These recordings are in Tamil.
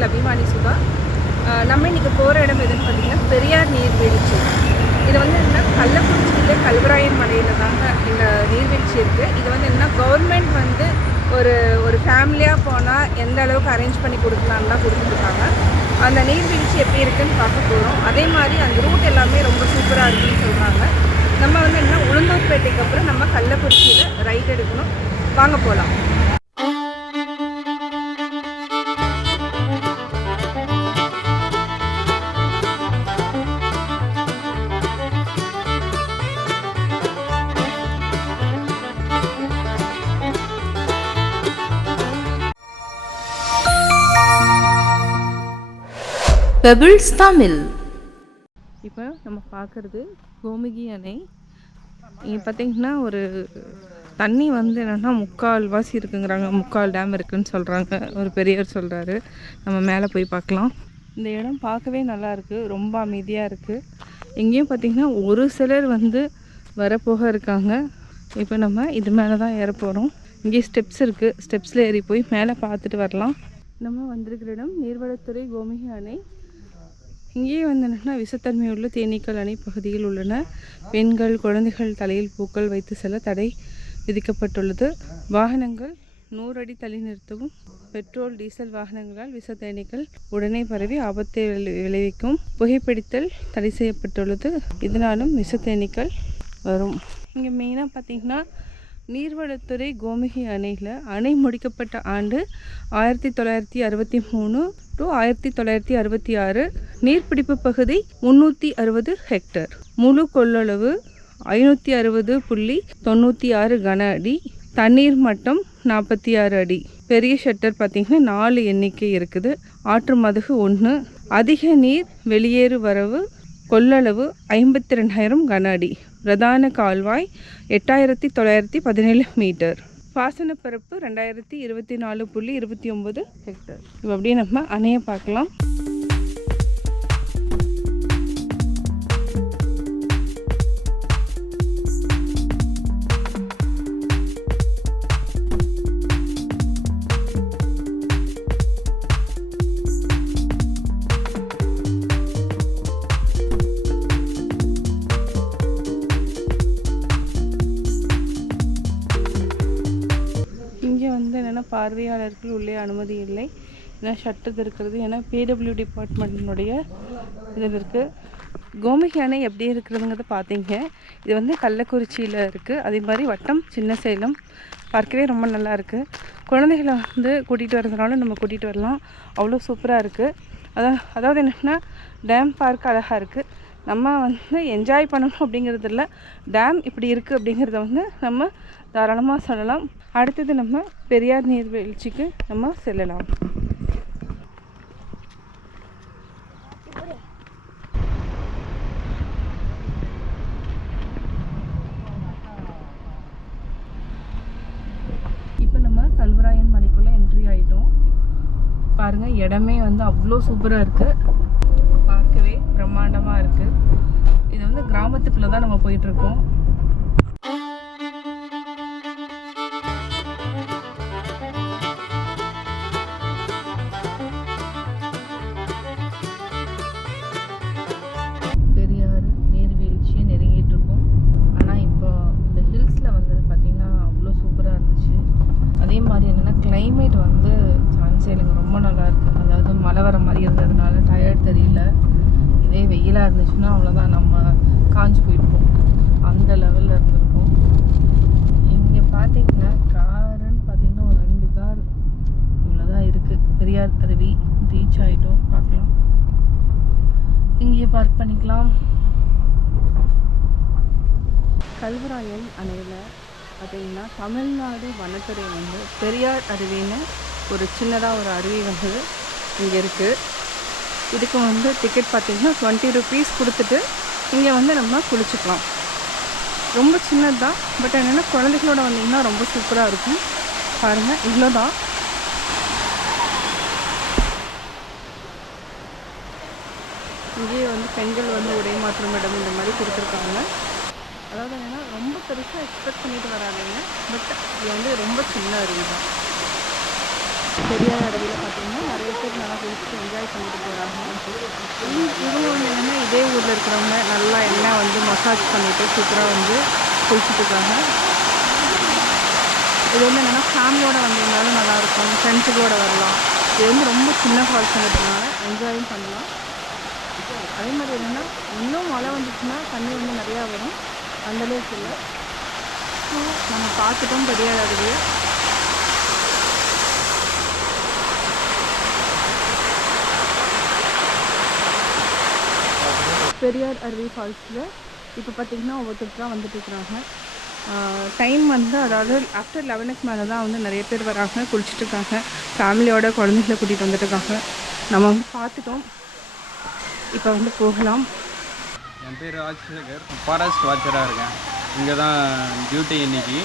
உங்கள் அபிமானி சுதா. நம்ம இன்றைக்கி போகிற இடம் எதுன்னு பார்த்தீங்கன்னா பெரியார் நீர்வீழ்ச்சி. இது வந்து என்ன கள்ளக்குறிச்சியில் கல்வராயன் மலையில் தாங்க இந்த நீர்வீழ்ச்சி இருக்குது இது வந்து என்ன கவர்மெண்ட் வந்து ஒரு ஒரு ஃபேமிலியாக போனால் எந்த அளவுக்கு அரேஞ்ச் பண்ணி கொடுக்கலான்னு தான் கொடுத்துருக்காங்க அந்த நீர்வீழ்ச்சி எப்படி இருக்குன்னு பார்க்க போகிறோம் அதே மாதிரி அந்த ரூட் எல்லாமே ரொம்ப சூப்பராக இருக்குன்னு சொல்கிறாங்க நம்ம வந்து என்ன உளுந்தூர்பேட்டைக்கு அப்புறம் நம்ம கள்ளக்குறிச்சியில் ரைட் எடுக்கணும். வாங்க போகலாம் பெபிள்ஸ் தமிழ் இப்போ நம்ம பார்க்குறது கோமுகி அணை. இங்கே பார்த்தீங்கன்னா ஒரு தண்ணி வந்து என்னென்னா முக்கால் வாசி இருக்குங்கிறாங்க. முக்கால் டேம் இருக்குன்னு சொல்கிறாங்க ஒரு பெரியவர் சொல்கிறாரு நம்ம மேலே போய் பார்க்கலாம் இந்த இடம் பார்க்கவே நல்லாயிருக்கு ரொம்ப அமைதியாக இருக்குது எங்கேயும் பார்த்தீங்கன்னா ஒரு சிலர் வந்து வரப்போக இருக்காங்க. இப்போ நம்ம இது மேலே தான் ஏற போகிறோம் இங்கே ஸ்டெப்ஸ் இருக்குது ஸ்டெப்ஸில் ஏறி போய் மேலே பார்த்துட்டு வரலாம். நம்ம வந்திருக்கிற இடம் நீர்வளத்துறை கோமுகி அணை. இங்கேயே வந்து என்னன்னா விஷத்தன்மை உள்ள தேனீக்கள் அணை பகுதியில் உள்ளன. பெண்கள் குழந்தைகள் தலையில் பூக்கள் வைத்து செல்ல தடை விதிக்கப்பட்டுள்ளது. வாகனங்கள் நூறு அடி தள்ளி நிறுத்தவும். பெட்ரோல் டீசல் வாகனங்களால் விஷ தேனீக்கள் உடனே பரவி ஆபத்தை விளை- விளைவிக்கும். புகைப்பிடித்தல் தடை செய்யப்பட்டுள்ளது. இதனாலும் விச தேனீக்கள் வரும். இங்கே மெயினாக பார்த்தீங்கன்னா நீர்வளத்துறை கோமுகி அணையில் அணை முடிக்கப்பட்ட ஆண்டு ஆயிரத்தி தொள்ளாயிரத்தி அறுபத்தி மூணு டு ஆயிரத்தி தொள்ளாயிரத்தி அறுபத்தி ஆறு நீர்பிடிப்பு பகுதி முந்நூற்றி அறுபது ஹெக்டர். முழு கொள்ளளவு ஐநூற்றி அறுபது புள்ளி தொண்ணூற்றி ஆறு கன அடி. தண்ணீர் மட்டம் நாற்பத்தி ஆறு அடி. பெரிய ஷட்டர் பார்த்திங்கன்னா நாலு எண்ணிக்கை இருக்குது. ஆற்று மதகு ஒன்று அதிக நீர் வெளியேறு வரவு கொள்ளளவு ஐம்பத்தி ரெண்டாயிரம் கன அடி. பிரதான கால்வாய் எட்டாயிரத்தி தொள்ளாயிரத்தி பதினேழு மீட்டர். பாசனப்பரப்பு ரெண்டாயிரத்தி இருபத்தி நாலு புள்ளி இருபத்தி ஒம்பது ஹெக்டர். இப்போ அப்படியே நம்ம அணையை பார்க்கலாம். பார்வையாளர்கள் உள்ளே அனுமதி இல்லை. ஏன்னா ஷட்டர் இருக்கிறது ஏன்னா பிடபிள்யூ டிபார்ட்மெண்ட்டினுடைய இதில் இருக்குது கோமுகி அணை எப்படி இருக்கிறதுங்கிறத பார்த்தீங்க. இது வந்து கள்ளக்குறிச்சியில் இருக்குது அதே மாதிரி வட்டம் சின்ன சேலம் பார்க்கவே ரொம்ப நல்லா இருக்குது குழந்தைகளை வந்து கூட்டிகிட்டு வரதுனால நம்ம கூட்டிகிட்டு வரலாம். அவ்வளோ சூப்பராக இருக்குது அதான் அதாவது என்னென்னா டேம் பார்க் அழகாக இருக்குது நம்ம வந்து என்ஜாய் பண்ணணும் அப்படிங்கிறது இல்லை. டேம் இப்படி இருக்குது அப்படிங்கிறத வந்து நம்ம தாராளமாக சொல்லலாம். அடுத்தது நம்ம பெரியார் நீர்வீழ்ச்சிக்கு நம்ம செல்லலாம். இப்போ நம்ம கல்வராயன் மலைக்குள்ளே என்ட்ரி ஆகிட்டோம் பாருங்கள் இடமே வந்து அவ்வளோ சூப்பராக இருக்குது பார்க்கவே பிரம்மாண்டமாக இருக்குது இது வந்து கிராமத்துக்குள்ளே தான் நம்ம போயிட்டுருக்கோம் இங்கேயே பார்க் பண்ணிக்கலாம். கல்வராயன் அணையில் பார்த்திங்கன்னா தமிழ்நாடு வனத்துறை வந்து பெரியார் அருவின்னு ஒரு சின்னதாக ஒரு அருவி வந்து இங்கே இருக்குது இதுக்கு வந்து டிக்கெட் பார்த்தீங்கன்னா டுவெண்ட்டி ருபீஸ் கொடுத்துட்டு இங்கே வந்து நம்ம குளிச்சுக்கலாம். ரொம்ப சின்னது தான் பட் என்னென்னா குழந்தைகளோட வந்தீங்கன்னா ரொம்ப சூப்பராக இருக்கும். பாருங்கள் இவ்வளோ தான் இங்கேயே வந்து பெண்கள் வந்து உடை மாற்றும் இடம் இந்த மாதிரி கொடுத்துருக்காங்க. அதாவது என்னென்னா ரொம்ப பெருசாக எக்ஸ்பெக்ட் பண்ணிட்டு வராதீங்க. பட் இது வந்து ரொம்ப சின்ன அருவி தான். பெரியார் அருவியில் பார்த்தீங்கன்னா நிறைய பேர் நல்லா குளிச்சுட்டு என்ஜாய் பண்ணிட்டு போகிறாங்க இவங்க வந்து என்னென்னா இதே ஊரில் இருக்கிறவங்க நல்லா எண்ணெய் வந்து மசாஜ் பண்ணிவிட்டு சூப்பராக வந்து குளிச்சுட்டு இருக்காங்க. இது வந்து என்னென்னா ஃபேமிலியோட வந்திருந்தாலும் நல்லாயிருக்கும் ஃப்ரெண்ட்ஸுகளோட வரலாம். இது வந்து ரொம்ப சின்ன ஃபால்ஸுங்கிறதுனால என்ஜாயும் பண்ணலாம். அதே மாதிரி என்னென்னா இன்னும் மழை வந்துச்சுன்னா தண்ணி வந்து நிறையா வரும். அந்தளவுக்கு இல்லை. ஸோ நம்ம பார்த்துட்டோம் பெரியார் அருவியை பெரியார் அருவி ஃபால்ஸில் இப்போ பார்த்தீங்கன்னா ஒவ்வொருத்தருக்கெலாம் வந்துட்டு இருக்கிறாங்க. டைம் வந்து அதாவது ஆஃப்டர் லெவனுக்கு மேலே தான் வந்து நிறைய பேர் வராங்க குளிச்சுட்டு இருக்காங்க. ஃபேமிலியோட குழந்தைகளை கூட்டிகிட்டு வந்துட்டு இருக்காங்க. நம்ம வந்து பார்த்துட்டோம். இப்போ வந்து போகலாம். என் பேர் ராஜசேகர். ஃபாரஸ்ட் வாட்சராக இருக்கேன். இங்கே தான் டியூட்டி இன்னைக்கு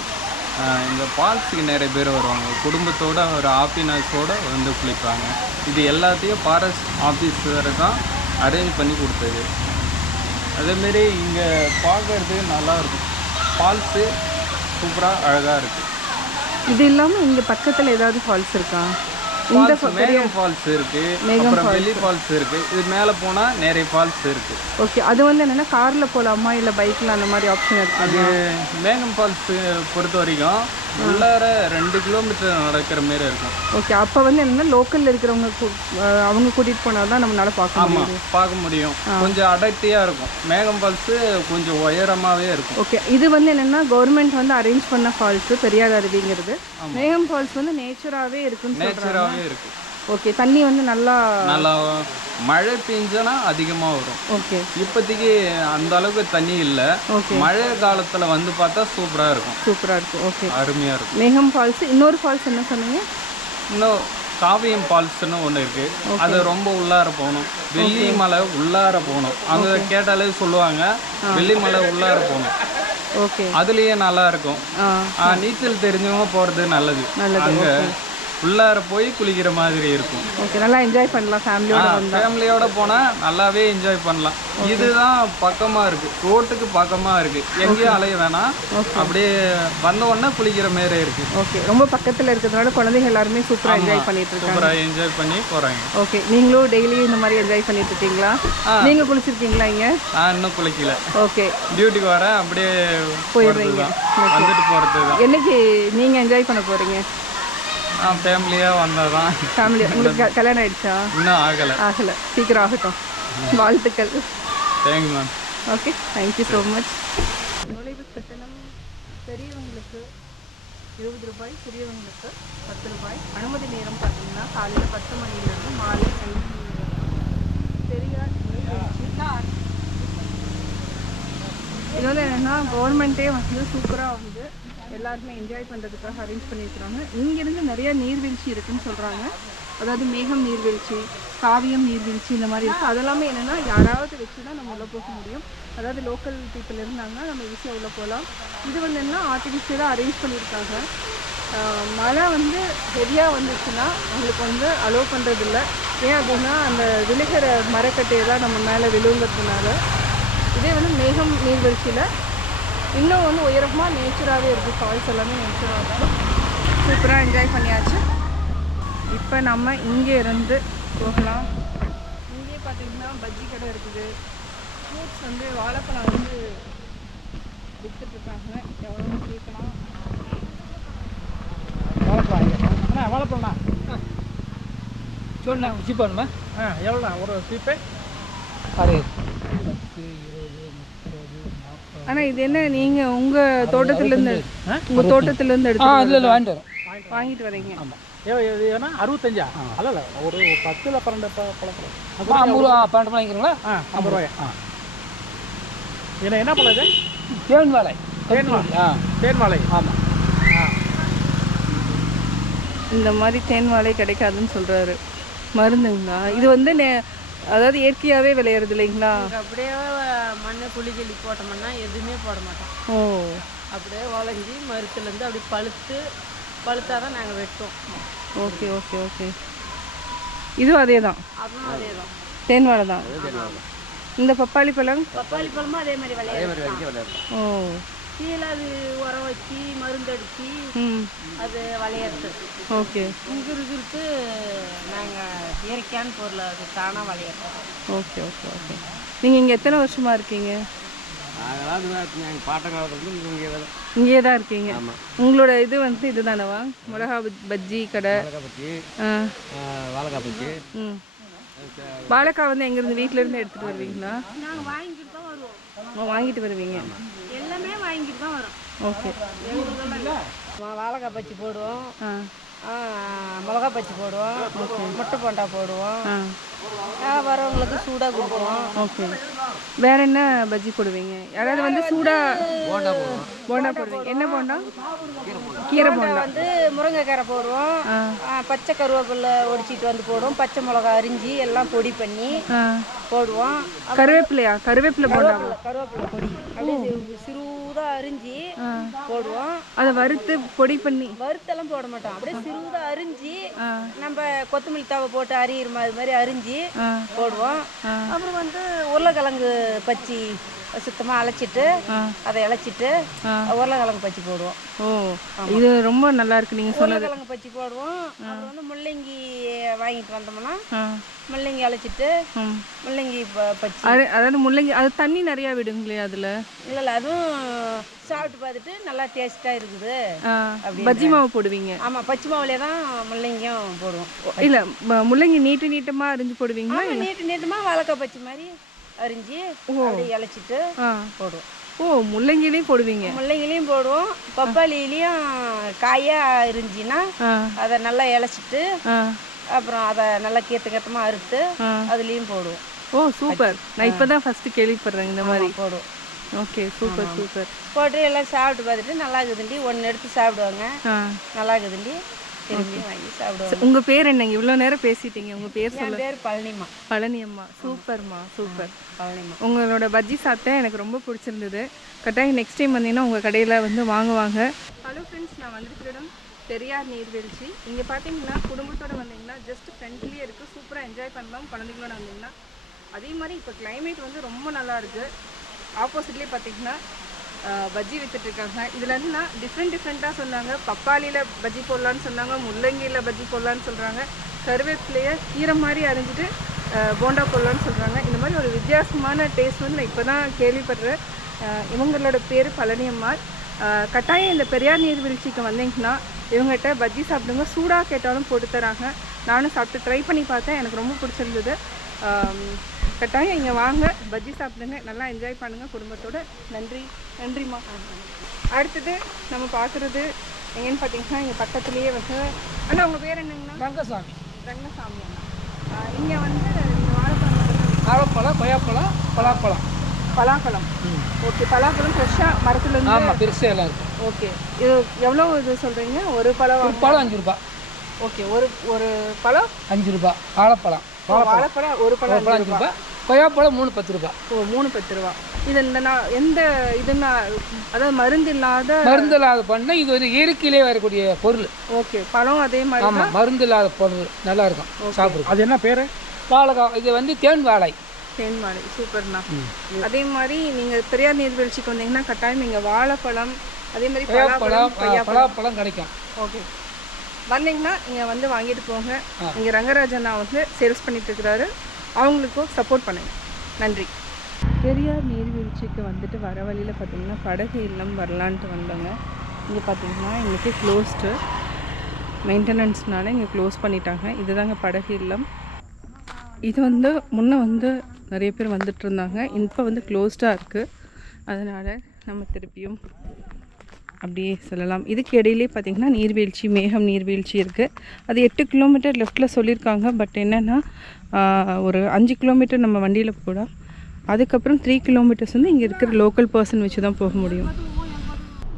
இந்த ஃபால்ஸுக்கு நிறைய பேர் வருவாங்க. குடும்பத்தோட ஒரு ஹாப்பினஸோட வந்து குளிப்பாங்க. இது எல்லாத்தையும் ஃபாரஸ்ட் ஆஃபீஸர் தான் அரேஞ்ச் பண்ணி கொடுத்தது. அதேமாரி இங்கே பார்க்கறது நல்லா இருக்கும். ஃபால்ஸு சூப்பராக அழகாக இருக்குது இது இல்லாமல் இங்கே பக்கத்தில் ஏதாவது ஃபால்ஸ் இருக்கா? இந்த ஃபால்ஸ் மேகம் ஃபால்ஸ் இருக்குது மேகம் அப்புறம் வெள்ளி ஃபால்ஸ் இருக்குது இது மேலே போனால் நிறைய ஃபால்ஸ் இருக்குது ஓகே அது வந்து என்னென்னா காரில் போகலாமா இல்லை பைக்கில் அந்த மாதிரி ஆப்ஷன் இருக்கு? அது மேகம் ஃபால்ஸ் பொறுத்த வரைக்கும் உள்ளார ரெண்டு கிலோமீட்டர் நடக்கிற மாரி இருக்கும். ஓகே அப்போ வந்து என்னென்னா லோக்கலில் இருக்கிறவங்க அவங்க கூட்டிகிட்டு போனால் தான் நம்மளால பார்க்க முடியும் பார்க்க முடியும். கொஞ்சம் அடர்த்தியா இருக்கும். மேகம் ஃபால்ஸ் கொஞ்சம் உயரமாவே இருக்கும். ஓகே இது வந்து என்னென்னா கவர்மெண்ட் வந்து அரேஞ்ச் பண்ண ஃபால்ஸ் பெரியார் அருவிங்கிறது. மேகம் ஃபால்ஸ் வந்து நேச்சராகவே இருக்குன்னு சொல்கிறாங்க நேச்சராகவே இருக்கு. ஓகே தண்ணி வந்து நல்லா நல்லா மழை பெஞ்சனா அதிகமா வரும். ஓகே. இப்போதைக்கு அந்த அளவுக்கு தண்ணி இல்லை. மழை காலத்துல வந்து பார்த்தா சூப்பரா இருக்கும். சூப்பராக இருக்கும் ஓகே. அருமையா இருக்கும். மேகம் ஃபால்ஸ் இன்னொரு ஃபால்ஸ் என்ன சொன்னீங்க? இன்னும் காவியம் ஃபால்ஸ்னு ஒன்று இருக்கு. அது ரொம்ப உள்ளார போகணும். வெள்ளி மலை உள்ளார போகணும். அங்க கேட்டாலே சொல்லுவாங்க வெள்ளி மலை உள்ளார போகணும். ஓகே. அதுலயே நல்லா இருக்கும். நீச்சல் தெரிஞ்சவங்க போறது நல்லது. நல்லது, அங்க உள்ளார போய் குளிக்கிற மாதிரி இருக்கும். ஓகே நல்லா என்ஜாய் பண்ணலாம் ஃபேமிலியோட வந்து. ஃபேமிலியோட போனா நல்லாவே என்ஜாய் பண்ணலாம். இதுதான் பக்கமா இருக்கு. ரோட்டுக்கு பக்கமா இருக்கு. எங்கேயும் அலைய வேணாம். அப்படியே வந்த உடனே குளிக்கிற மாதிரி இருக்கு. ஓகே ரொம்ப பக்கத்தில் இருக்கிறதுனால குழந்தைங்க எல்லாருமே சூப்பராக என்ஜாய் பண்ணிட்டு இருக்காங்க சூப்பரா என்ஜாய் பண்ணி போறாங்க. ஓகே நீங்களும் டெய்லி இந்த மாதிரி என்ஜாய் பண்ணிட்டு இருக்கீங்களா நீங்க குளிச்சிருக்கீங்களா இங்க? நான் இன்னும் குளிக்கல. ஓகே. டியூட்டிக்கு வரேன் அப்படியே போயிடுறீங்க. வந்துட்டு போறது என்னைக்கு நீங்க என்ஜாய் பண்ண போறீங்க? நான் ஃபேமிலியா வந்ததான். ஃபேமிலி உங்களுக்கு கல்யாணம் ஆயிடுச்சா? இன்னும் ஆகல. ஆகல. சீக்கிரம் ஆகட்டும். வாழ்த்துக்கள். Thanks ma'am okay thank you so much நுழைவு கட்டணம் பெரியவங்களுக்கு இருபது ரூபாய் சிறியவங்களுக்கு பத்து ரூபாய். அனுமதி நேரம் பார்த்தீங்கன்னா காலையில் பத்து மணிலேருந்து மாலை ஐந்து மணி வரை. பெரியார். இது வந்து என்னென்னா கவர்மெண்ட்டே வந்து சூப்பராக வந்து எல்லாருமே என்ஜாய் பண்ணுறதுக்காக அரேஞ்ச் பண்ணியிருக்கிறாங்க. இங்கேருந்து நிறைய நீர்வீழ்ச்சி இருக்குன்னு சொல்கிறாங்க அதாவது மேகம் நீர்வீழ்ச்சி காவியம் நீர்வீழ்ச்சி இந்த மாதிரி இருக்குது அதெல்லாமே என்னென்னா யாராவது வச்சு தான் நம்ம உள்ளே போக முடியும். அதாவது லோக்கல் பீப்புள் இருந்தாங்கன்னா நம்ம ஈஸியாக உள்ளே போகலாம். இது வந்து என்ன ஆர்டிஃபிஷியலாக அரேஞ்ச் பண்ணியிருக்காங்க. மழை வந்து ஹெவியாக வந்துச்சுன்னா அவங்களுக்கு வந்து அலோவ் பண்ணுறதில்ல ஏன் அப்படின்னா அந்த விழுகிற மரக்கட்டையெல்லாம் நம்ம மேலே விழுங்கிறதுனால இதே வந்து மேகம் நீர்வீழ்ச்சியில். இன்னும் வந்து உயரமாக நேச்சராகவே இருக்குது ஃபால்ஸ் எல்லாமே நேச்சராக இருக்கும் சூப்பராக என்ஜாய் பண்ணியாச்சு. இப்போ நம்ம இங்கே இருந்து போகலாம். இங்கே பார்த்தீங்கன்னா பஜ்ஜி கடை இருக்குது. ஃப்ரூட்ஸ் வந்து வாழைப்பழம் வந்து விற்றுட்ருக்காங்க எவ்வளோ கேட்கலாம். வாழைப்பழம். அண்ணா வாழைப்பழம்ண்ணா. சொல்லுண்ணா சீப் வேணுமா? ஆ எவ்வளோண்ணா? ஒரு சீப்பு அது ஆனால் இது என்ன நீங்கள் உங்கள் தோட்டத்துலேருந்து ஆ? உங்கள் தோட்டத்துலேருந்து ஆ எடுத்து இல்லை இல்லை வாங்கிட்டு வரோம் வாங்கிட்டு வரீங்க. ஆமாம் இது ஏன்னா அறுபத்தஞ்சா? அல்ல இல்லை ஒரு பத்தில் பன்னெண்டு ப- பழப்பழம் ஐம்பது ரூபா பன்னெண்டு ரூபா வாங்கிக்கிறீங்களா? ஆ ஐம்பது ரூபாய்? ஆ. என்ன என்ன பழம் இது? தேன் வாழை. தேன் வாழை. ஆ. தேன் வாழை. ஆமாம் இந்த மாதிரி தேன் வாழை கிடைக்காதுன்னு சொல்கிறாரு மருந்துங்களா? இது வந்து அதாவது இயற்கையாகவே விளையிறது இல்லைங்களா? அப்படியே மண் குழி கிளி போட்டோம்னா எதுவுமே போட மாட்டோம். ஓ. அப்படியே வளைஞ்சி மருத்துலேருந்து அப்படி பழுத்து பழுத்தா தான் நாங்கள் வெட்டுவோம். Okay okay okay. இதுவும் அதே தான் அதுவும் அதே தான் தேன் வாழை தான் இந்த பப்பாளி பழம்? பப்பாளி பழமும் அதே மாதிரி விளையாடு ஓ. கீழே அது உரம் வச்சு மருந்து அடித்து ம். அது விளையாடுறது ஓகே. இங்கே இருக்கிறது நாங்கள் இயற்கையான பொருள் அது தானாக விளையாடுறது ஓகே ஓகே ஓகே. நீங்கள் இங்கே எத்தனை வருஷமாக இருக்கீங்க? இங்கே தான். இருக்கீங்க. உங்களோட இது வந்து இதுதானவா? மிளகா பஜ்- பஜ்ஜி கடை. வாழைக்காய் ஆ. வாழைக்காய் வந்து எங்கேருந்து வீட்டிலேருந்து எடுத்துகிட்டு வருவீங்களா? நாங்கள் வாங்கிட்டு தான் வருவோம். ஓ, வாங்கிட்டு வருவீங்க. வாங்கிட்டு தான் வரோம். ஓகே. வாழைக்காய் பச்சி போடுவோம். மிளகா பச்சி போடுவோம். முட்டை போண்டா போடுவோம். வரவங்களுக்கு சூடாக கொடுப்போம். ஓகே. வேற என்ன பஜ்ஜி போடுவீங்க? யாராவது வந்து சூடா போண்டா போடுவோம். போண்டா போடுவீங்க. என்ன போண்டா? கீரை போண்டா வந்து முருங்கைக்கீரை போடுவோம். பச்சை கருவேப்பிலை ஒடிச்சிட்டு வந்து போடுவோம். பச்சை மிளகா அரிஞ்சு எல்லாம் பொடி பண்ணி போடுவோம். கருவேப்பிலையா? கருவேப்பிலை போண்டா. கருவேப்பிலை கருவேப்பிலை பொடி. அப்படியே சிறு- சிறுதா அரிஞ்சு போடுவோம். அதை வறுத்து பொடி பண்ணி. வறுத்தெல்லாம் போட மாட்டோம். அப்படியே சிறுதா அரிஞ்சு நம்ம கொத்தமல்லி தவை போட்டு அரியிற மாதிரி மாதிரி அரிஞ்சு போடுவோம். அப்புறம் வந்து உருளைக்கிழங்கு பச்சி சுத்தமாக அழைச்சிட்டு. அதை இழைச்சிட்டு. உருளைக்கிழங்கு பச்சி போடுவோம். ஓ இது ரொம்ப நல்லா இருக்கு நீங்க சொன்னது. உருளைக்கிழங்கு பச்சி போடுவோம். அப்புறம் வந்து முள்ளங்கி வாங்கிட்டு வந்தோம்னா முள்ளங்கி அழைச்சிட்டு. முள்ளங்கி பச்சி அது அதாவது முள்ளங்கி அது தண்ணி நிறையா விடுங்களே அதுல? இல்லை இல்லை அதுவும் சாப்பிட்டு பார்த்துட்டு நல்லா டேஸ்ட்டாக இருக்குது. பஜ்ஜி மாவு போடுவீங்க? ஆமாம் பச்சை மாவுலேயே தான் முள்ளங்கியும் போடுவோம். இல்ல முள்ளங்கி நீட்டு நீட்டமா அரிஞ்சு போடுவீங்களா நீட்டு நீட்டமாக வாழைக்காய் பச்சை மாதிரி அரிஞ்சு அப்படியே இழைச்சிட்டு போடுவோம். ஓ முள்ளங்கிலையும் போடுவீங்க? முள்ளங்கிலையும் போடுவோம். பப்பாளிலையும் காயாக இருந்துச்சுன்னா அதை நல்லா இழைச்சிட்டு அப்புறம் அதை நல்லா கீர்த்த கீர்த்தமாக அறுத்து. அதுலேயும் போடுவோம். Oh super. நான் இப்பதான் ஃபர்ஸ்ட் கேள்விப்படுறேன் இந்த மாதிரி. போடுவோம். Okay super super. போட்டு எல்லாம் சாப்பிட்டு பார்த்துட்டு நல்லா இருக்குதுண்டி. ஒன்று எடுத்து சாப்பிடுவாங்க. நல்லா இருக்குதுண்டி. திரும்பி வாங்கி சாப்பிடுவாங்க உங்க பேர் என்னங்க? இவ்வளோ நேரம் பேசிட்டீங்க. உங்க பேர் சொல்ல பேர் பழனிமா பழனி அம்மா சூப்பர்மா சூப்பர். பழனிமா உங்களோட பஜ்ஜி சாப்பிட்டேன் எனக்கு ரொம்ப பிடிச்சிருந்தது. கட்டாயம் நெக்ஸ்ட் டைம் வந்தீங்கன்னா உங்கள் கடையில் வந்து வாங்குவாங்க. ஹலோ ஃப்ரெண்ட்ஸ் நான் வந்திருக்கிற இடம் பெரியார் நீர்வீழ்ச்சி. இங்கே பார்த்தீங்கன்னா குடும்பத்தோடு வந்தீங்கன்னா ஜஸ்ட் ஃப்ரெண்ட்லியே இருக்குது சூப்பராக என்ஜாய் பண்ணலாம். குழந்தைங்களோட வந்தீங்கன்னா. அதே மாதிரி இப்போ climate வந்து ரொம்ப நல்லா இருக்குது ஆப்போசிட்லேயே பார்த்தீங்கன்னா பஜ்ஜி வித்துட்டு இருக்காங்க இதுல என்னன்னா டிஃப்ரெண்ட் டிஃப்ரெண்ட்டாக சொன்னாங்க. பப்பாளியில் பஜ்ஜி போடலான்னு சொன்னாங்க. முள்ளங்கியில் பஜ்ஜி போடலான்னு சொல்கிறாங்க கருவேப்பிலையை கீரை மாதிரி அரைஞ்சிட்டு போண்டா போடலான்னு சொல்கிறாங்க இந்த மாதிரி ஒரு வித்தியாசமான டேஸ்ட் வந்து நான் இப்போ தான் கேள்விப்படுறேன் இவங்களோட பேர் பழனியம்மாள். கட்டாயம் இந்த பெரியார் நீர்வீழ்ச்சிக்கு வந்தீங்கன்னா இவங்ககிட்ட பஜ்ஜி சாப்பிடுங்க. சூடாக கேட்டாலும் போட்டு தராங்க. நானும் சாப்பிட்டு ட்ரை பண்ணி பார்த்தேன். எனக்கு ரொம்ப பிடிச்சிருந்தது. கட்டாயம் இங்கே வாங்க. பஜ்ஜி சாப்பிடுங்க. நல்லா என்ஜாய் பண்ணுங்கள் குடும்பத்தோட. நன்றி. நன்றிம்மா. அடுத்தது நம்ம பார்க்குறது எங்கேன்னு பார்த்தீங்கன்னா இங்கே பக்கத்துலேயே வந்து அண்ணா உங்கள் பேர் என்னங்கண்ணா? ரங்கசாமி. ரங்கசாமி அண்ணா. இங்கே வந்து வாழைப்பழம் ஆலப்பழம் கொய்யாப்பழம் பலாப்பழம். பலாப்பழம். ஓகே பலாப்பழம் ஃப்ரெஷ்ஷாக மரத்துலேருந்து ஆமாம் பெருசாக எல்லாம் இருக்கும் ஓகே இது எவ்வளோ இது சொல்கிறீங்க ஒரு பழம் பழம் அஞ்சு ரூபாய். ஓகே ஒரு ஒரு பழம்? அஞ்சு ரூபாய். ஆலப்பழம் வாழைப்பழம் ஒரு பழம் ஒரு பழம் அஞ்சு ரூபாய் கொய்யாப்பழம் மூணு பத்து ரூபாய் ஓ மூணு பத்து ரூபா. இது இந்த நான் எந்த இதுனா அதாவது மருந்து இல்லாத மருந்து இல்லாத பண்ண இது வந்து இயற்கையிலே வரக்கூடிய பொருள். ஓகே பழம் அதே மாதிரி ஆமாம் மருந்து இல்லாத பொருள். நல்லா இருக்கும். சாப்பிடுறது அது என்ன பேர்? வாழைக்காய் இது வந்து தேன் வாழை. தேன் வாழை சூப்பர்ண்ணா. அதே மாதிரி நீங்கள் பெரியார் நீர்வீழ்ச்சிக்கு வந்தீங்கன்னா கட்டாயம் இங்கே வாழைப்பழம் அதே மாதிரி பலாப்பழம் பலாப்பழம் கிடைக்கும். ஓகே. வந்தீங்கன்னா இங்கே வந்து வாங்கிட்டு போங்க. இங்கே ரங்கராஜண்ணா வந்து சேல்ஸ் பண்ணிட்டு இருக்கிறாரு. அவங்களுக்கும் சப்போர்ட் பண்ணுங்க. நன்றி. பெரியார் நீர்வீழ்ச்சிக்கு வந்துட்டு வர வழியில் பார்த்தீங்கன்னா படகு இல்லம் வரலான்ட்டு வந்தாங்க. இங்கே பார்த்தீங்கன்னா இன்றைக்கி க்ளோஸ்டு மெயின்டெனன்ஸ்னால இங்கே க்ளோஸ் பண்ணிட்டாங்க. இதுதாங்க படகு இல்லம். இது வந்து முன்ன வந்து நிறைய பேர் வந்துட்டு இருந்தாங்க. இப்போ வந்து க்ளோஸ்டாக இருக்குது அதனால் நம்ம திருப்பியும் அப்படியே சொல்லலாம். இதுக்கு இடையிலே பார்த்தீங்கன்னா நீர்வீழ்ச்சி மேகம் நீர்வீழ்ச்சி இருக்குது அது எட்டு கிலோமீட்டர் லெஃப்ட்டில் சொல்லியிருக்காங்க. பட் என்னென்னா ஒரு அஞ்சு கிலோமீட்டர் நம்ம வண்டியில் போகலாம். அதுக்கப்புறம் த்ரீ கிலோமீட்டர்ஸ் வந்து இங்கே இருக்கிற லோக்கல் பர்சன் வச்சு தான் போக முடியும்.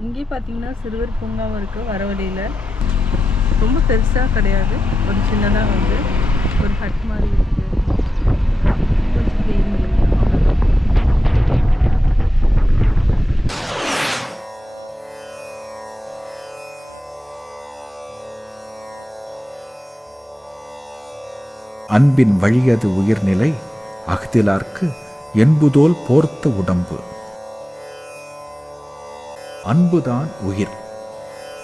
இங்கே பார்த்தீங்கன்னா சிறுவர் பூங்காவும் இருக்குது வர வழியில் ரொம்ப பெருசாக கிடையாது. ஒரு சின்னதாக வந்து ஒரு ஹட் மாதிரி அன்பின் வழியது உயிர்நிலை அஃதிலார்க்கு என்புதோல் போர்த்த உடம்பு. அன்புதான் உயிர்.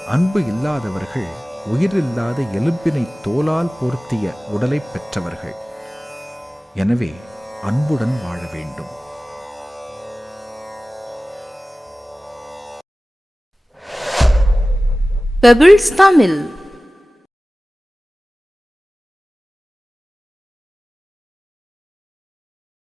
அன்பு இல்லாதவர்கள் உயிரில்லாத எலும்பினை தோலால் போர்த்திய உடலை பெற்றவர்கள். எனவே அன்புடன் வாழ வேண்டும். பெபிள்ஸ் தமிழ்